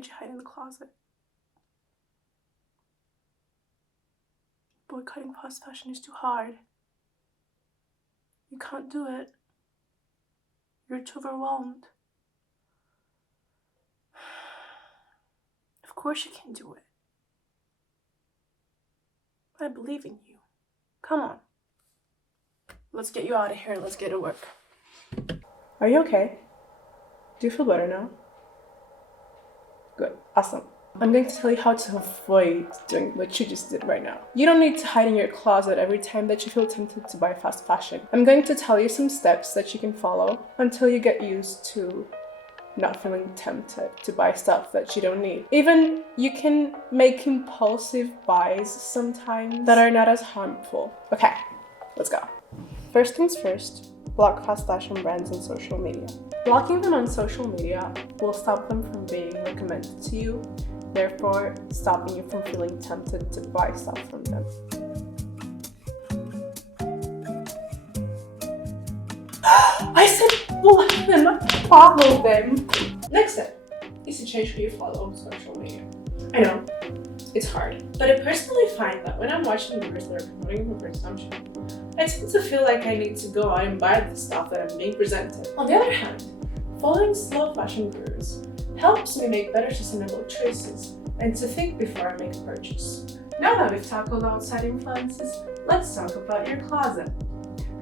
did you hide in the closet? Boycotting fast fashion is too hard. You can't do it. You're too overwhelmed. Of course you can do it. I believe in you. Come on. Let's get you out of here. Let's get to work. Are you okay? Do you feel better now? Good. Awesome. I'm going to tell you how to avoid doing what you just did right now. You don't need to hide in your closet every time that you feel tempted to buy fast fashion. I'm going to tell you some steps that you can follow until you get used to not feeling tempted to buy stuff that you don't need. Even you can make impulsive buys sometimes that are not as harmful. Okay, let's go. First things first, block fast fashion brands on social media. Blocking them on social media will stop them from being recommended to you, therefore stopping you from feeling tempted to buy stuff from them. I said block them, not follow them. Next step is to change who you follow on social media. I know, it's hard, but I personally find that when I'm watching videos that are promoting for consumption, I tend to feel like I need to go out and buy the stuff that I'm being presented. On the other hand, following slow fashion gurus helps me make better sustainable choices and to think before I make a purchase. Now that we've tackled outside influences, let's talk about your closet.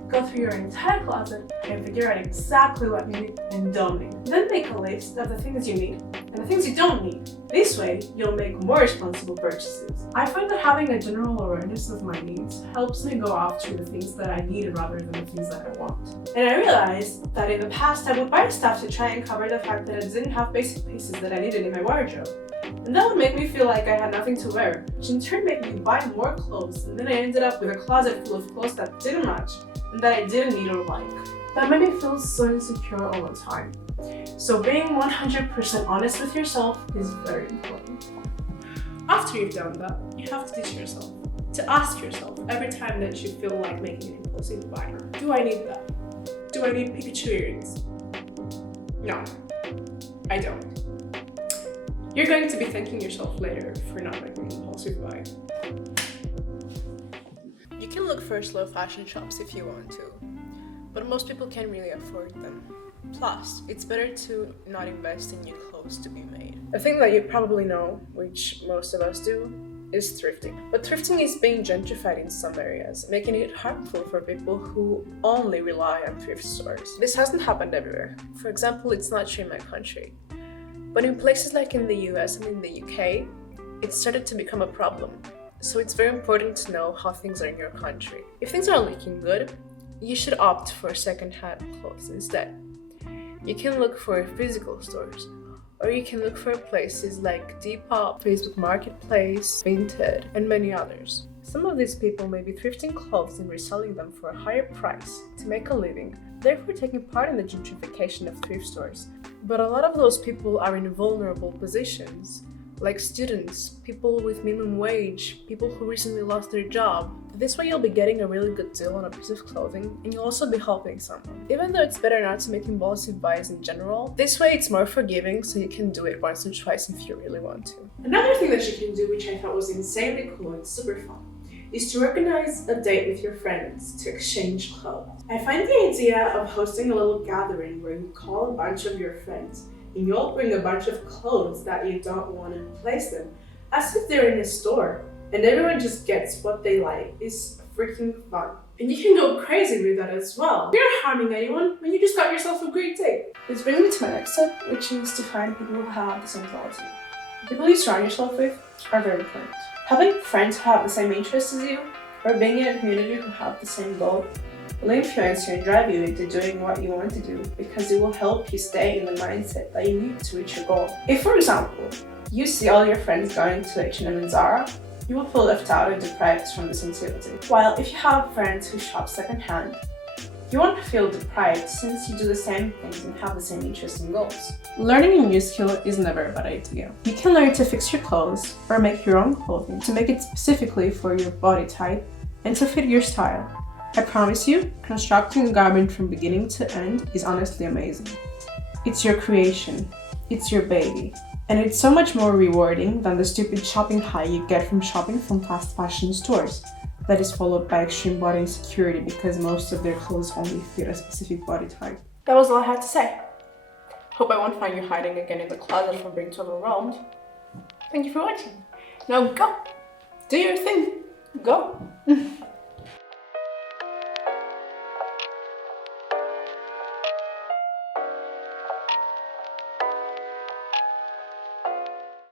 Go through your entire closet and figure out exactly what you need and don't need. Then make a list of the things you need and the things you don't need. This way, you'll make more responsible purchases. I find that having a general awareness of my needs helps me go after the things that I need rather than the things that I want. And I realized that in the past, I would buy stuff to try and cover the fact that I didn't have basic pieces that I needed in my wardrobe. And that would make me feel like I had nothing to wear, which in turn made me buy more clothes, and then I ended up with a closet full of clothes that didn't match and that I didn't need or like. That made me feel so insecure all the time. So being 100% honest with yourself is very important. After you've done that, you have to teach yourself to ask yourself every time that you feel like making an impulsive buy, do I need that? Do I need Pikachu earrings? No, I don't. You're going to be thanking yourself later for not making an impulsive buy. You can look for slow fashion shops if you want to, but most people can't really afford them. Plus, it's better to not invest in new clothes to be made. A thing that you probably know, which most of us do, is thrifting. But thrifting is being gentrified in some areas, making it harmful for people who only rely on thrift stores. This hasn't happened everywhere. For example, it's not true in my country. But in places like in the US and in the UK, it started to become a problem. So it's very important to know how things are in your country. If things are looking good, you should opt for second-hand clothes instead. You can look for physical stores, or you can look for places like Depop, Facebook Marketplace, Vinted, and many others. Some of these people may be thrifting clothes and reselling them for a higher price to make a living, therefore taking part in the gentrification of thrift stores. But a lot of those people are in vulnerable positions, like students, people with minimum wage, people who recently lost their job. This way you'll be getting a really good deal on a piece of clothing, and you'll also be helping someone. Even though it's better not to make impulsive buys in general, this way it's more forgiving, so you can do it once or twice if you really want to. Another thing that you can do, which I thought was insanely cool and super fun, is to organize a date with your friends to exchange clothes. I find the idea of hosting a little gathering where you call a bunch of your friends and you all bring a bunch of clothes that you don't want to replace them, as if they're in a store, and everyone just gets what they like, is freaking fun. And you can go crazy with that as well. You're not harming anyone when you just got yourself a great date. This brings me to my next step, which is to find people who have the same goal as you. The people you surround yourself with are very important. Having friends who have the same interests as you, or being in a community who have the same goal, will influence you and drive you into doing what you want to do, because it will help you stay in the mindset that you need to reach your goal. If, for example, you see all your friends going to H&M and Zara, you will feel left out and deprived from this activity. While if you have friends who shop secondhand, you won't feel deprived since you do the same things and have the same interests and goals. Learning a new skill is never a bad idea. You can learn to fix your clothes or make your own clothing to make it specifically for your body type and to fit your style. I promise you, constructing a garment from beginning to end is honestly amazing. It's your creation. It's your baby. And it's so much more rewarding than the stupid shopping high you get from shopping from fast fashion stores. That is followed by extreme body insecurity because most of their clothes only fit a specific body type. That was all I had to say. Hope I won't find you hiding again in the closet from being too overwhelmed. Thank you for watching. Now go! Do your thing! Go!